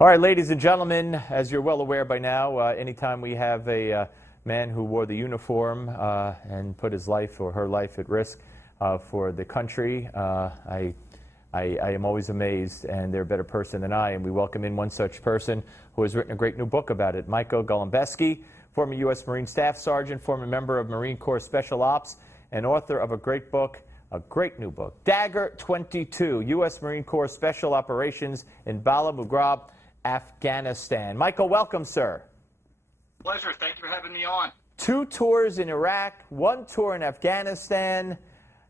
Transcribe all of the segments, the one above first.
All right, ladies and gentlemen, as you're well aware by now, anytime we have a man who wore the uniform and put his life or her life at risk for the country, I am always amazed, and they're a better person than I, and we welcome in one such person who has written a great new book about it. Michael Golembesky, former U.S. Marine Staff Sergeant, former member of Marine Corps Special Ops, and author of a great book, a great new book, Dagger 22, U.S. Marine Corps Special Operations in Bala, Murghab, Afghanistan. Michael, welcome, sir. Pleasure. Thank you for having me on. 2 tours in Iraq, 1 tour in Afghanistan.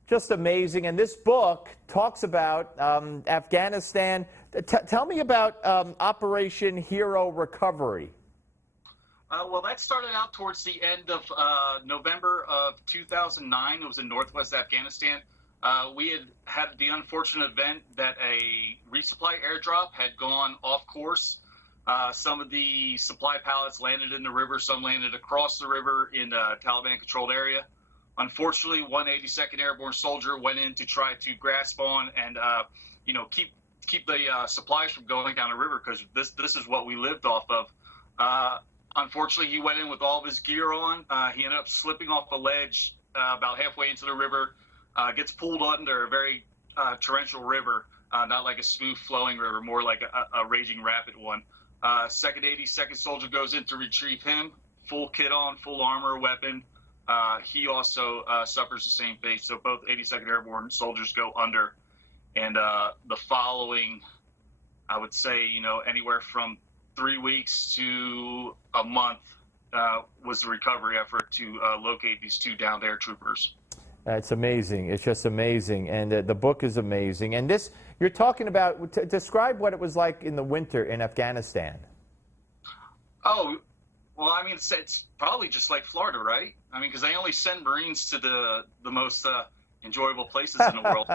Just amazing. And this book talks about Afghanistan. Tell me about Operation Hero Recovery. Well, that started out towards the end of November of 2009. It was in northwest Afghanistan. We had the unfortunate event that a resupply airdrop had gone off course. Some of the supply pallets landed in the river. Some landed across the river in a Taliban-controlled area. Unfortunately, one 82nd Airborne soldier went in to try to grasp on and, keep the supplies from going down the river, because this is what we lived off of. Unfortunately, he went in with all of his gear on. He ended up slipping off a ledge about halfway into the river. Gets pulled under a very torrential river, not like a smooth flowing river, more like a raging rapid one. Second 82nd soldier goes in to retrieve him, full kit on, full armor, weapon. He also suffers the same fate. So both 82nd Airborne soldiers go under. And the following, I would say, anywhere from 3 weeks to a month was the recovery effort to locate these 2 downed air troopers. It's amazing. It's just amazing. And the book is amazing. And this, you're talking about, describe what it was like in the winter in Afghanistan. Oh, well, I mean, it's probably just like Florida, right? I mean, because they only send Marines to the most enjoyable places in the world.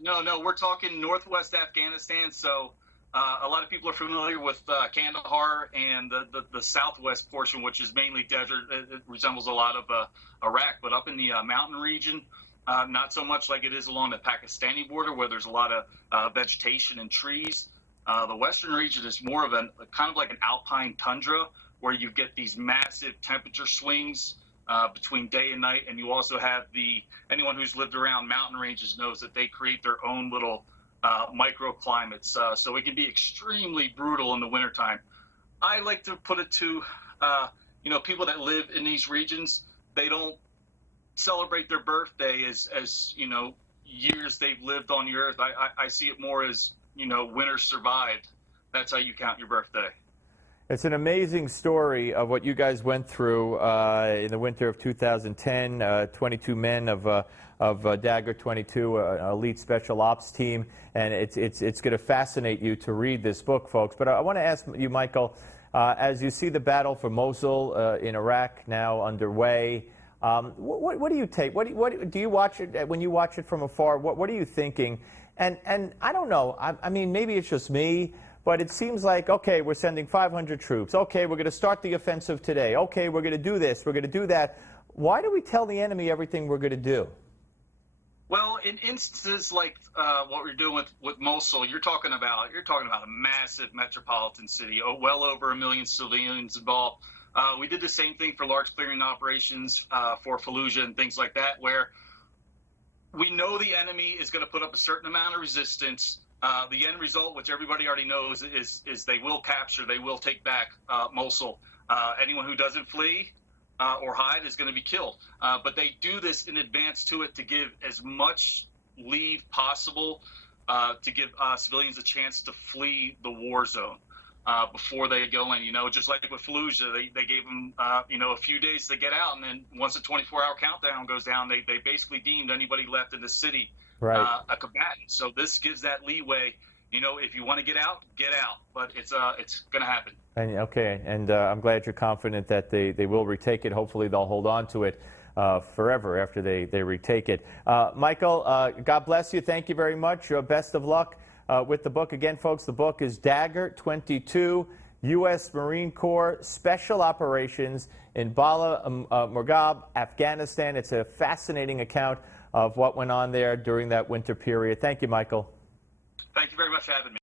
No, we're talking northwest Afghanistan. So a lot of people are familiar with Kandahar and the southwest portion, which is mainly desert. It resembles a lot of Iraq, but up in the mountain region, not so much like it is along the Pakistani border, where there's a lot of vegetation and trees. The western region is more of kind of like an alpine tundra, where you get these massive temperature swings between day and night, and you also have anyone who's lived around mountain ranges knows that they create their own little microclimates, so it can be extremely brutal in the wintertime. I like to put it to people that live in these regions. They don't celebrate their birthday as years they've lived on the earth. I see it more as winter survived. That's how you count your birthday. It's an amazing story of what you guys went through in the winter of 2010. 22 men of Dagger 22, an elite special ops team, and it's going to fascinate you to read this book, folks. But I want to ask you, Michael, as you see the battle for Mosul in Iraq now underway, what do you take? What do you watch it when you watch it from afar? What are you thinking? And I don't know. I mean, maybe it's just me. But it seems like, okay, we're sending 500 troops. Okay, we're going to start the offensive today. Okay, we're going to do this. We're going to do that. Why do we tell the enemy everything we're going to do? Well, in instances like what we're doing with Mosul, you're talking about a massive metropolitan city, well over 1 million civilians involved. We did the same thing for large clearing operations for Fallujah and things like that, where we know the enemy is going to put up a certain amount of resistance. The end result, which everybody already knows, is they will capture, they will take back Mosul. Anyone who doesn't flee or hide is going to be killed. But they do this in advance to it to give as much leave possible to give civilians a chance to flee the war zone before they go in. Just like with Fallujah, they gave them a few days to get out, and then once the 24-hour countdown goes down, they basically deemed anybody left in the city a combatant. So this gives that leeway. If you want to get out, but it's going to happen. And okay, and I'm glad you're confident that they will retake it. Hopefully they'll hold on to it forever after they retake it. Michael, God bless you. Thank you very much. Best of luck with the book. Again, folks, the book is Dagger 22, U.S. Marine Corps Special Operations in Bala, Murghab, Afghanistan. It's a fascinating account of what went on there during that winter period. Thank you, Michael. Thank you very much for having me.